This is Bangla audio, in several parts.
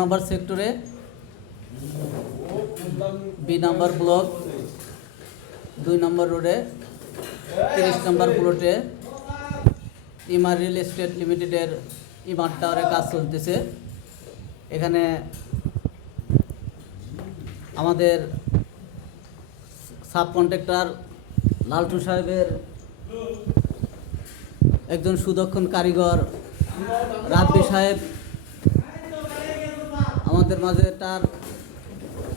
নম্বর সেক্টরে বি নাম্বার ব্লক 2 নম্বর রোডে 30 নম্বর প্লটে ইমার রিয়েল এস্টেট লিমিটেডের ইমার টাওয়ারে কাজ চলতেছে। এখানে আমাদের সাব কন্ট্রাক্টর লালটু সাহেবের একজন সুদক্ষ কারিগর রাব্বি সাহেব আমাদের মাঝে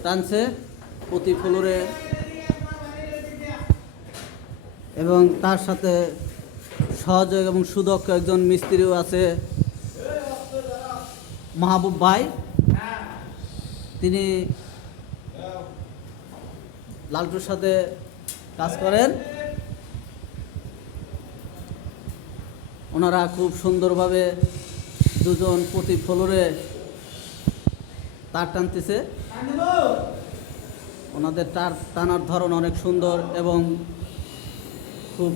টানছে প্রতি ফ্লোরে, এবং তার সাথে সহযোগ এবং সুদক্ষ একজন মিস্ত্রিও আছে মাহবুব ভাই। তিনি লালটুর সাথে কাজ করেন। ওনারা খুব সুন্দরভাবে দুজন প্রতি ফ্লোরে তার টানতেছে। ওনাদের তার টানার ধরন অনেক সুন্দর এবং খুব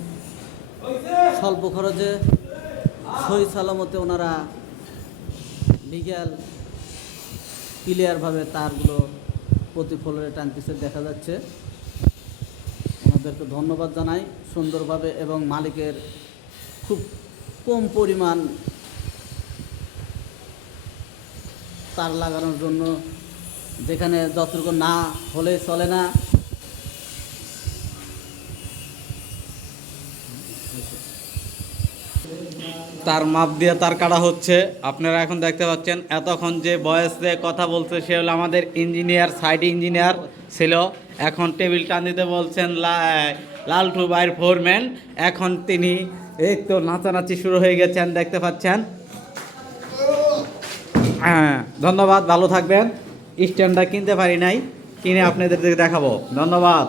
স্বল্প খরচে সহি সালামতে ওনারা লিগ্যাল ক্লিয়ারভাবে তারগুলো প্রতি ফ্লোরে টানতেছে দেখা যাচ্ছে। ওনাদেরকে ধন্যবাদ জানাই সুন্দরভাবে, এবং মালিকের খুব কম পরিমাণ তার লাগানোর জন্য, যেখানে যতটুকু না হলে চলে না। তার মাপ দিয়ে তার কাটা হচ্ছে। আপনারা এখন দেখতে পাচ্ছেন, এতক্ষণ যে বয়সে কথা বলছে সে হলো আমাদের ইঞ্জিনিয়ার, সাইড ইঞ্জিনিয়ার ছিল। এখন টেবিল টান দিতে বলছেন লালটু ভাইয়ের ফোরম্যান। এখন তিনি এই তো নাচানাচি শুরু হয়ে গেছেন দেখতে পাচ্ছেন। হ্যাঁ, ধন্যবাদ, ভালো থাকবেন। স্ট্যান্ডটা কিনতে পারি নাই, কিনে আপনাদের দেখাবো। ধন্যবাদ।